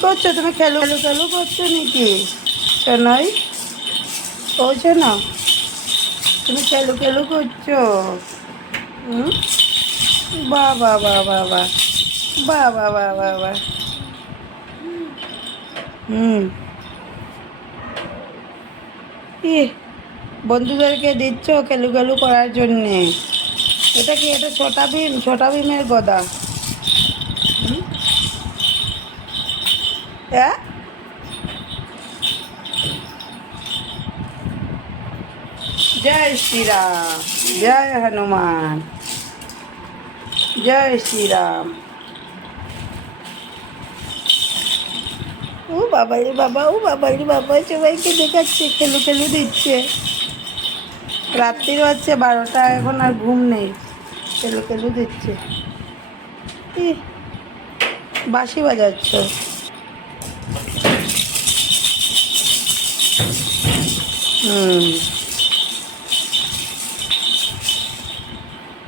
করছ? তুমি খেলু খেলু খেলু করছ নাকি? শোনাই। ও শোনো। তুমি খেলু খেলু করছ? হুম? বা বা বা বা বা বা হুম। ই, বন্ধুদেরকে দিচ্ছ খেলু খেলু করার জন্যে। এটা কি, এটা ছোটা ভীম? ছোটা ভীমের গদা। হ্যাঁ? জয় শ্রীরাম, জয় হনুমান, জয় শ্রীরাম। ও বাবা রে বাবা, ও বাবা রে বাবা, সবাইকে দেখাচ্ছে, খেলু খেলু দিচ্ছে। রাত্রির হচ্ছে বারোটা, এখন আর ঘুম নেই। খেলু খেলু দিচ্ছে। বাঁশি বাজাচ্ছ। 嗯。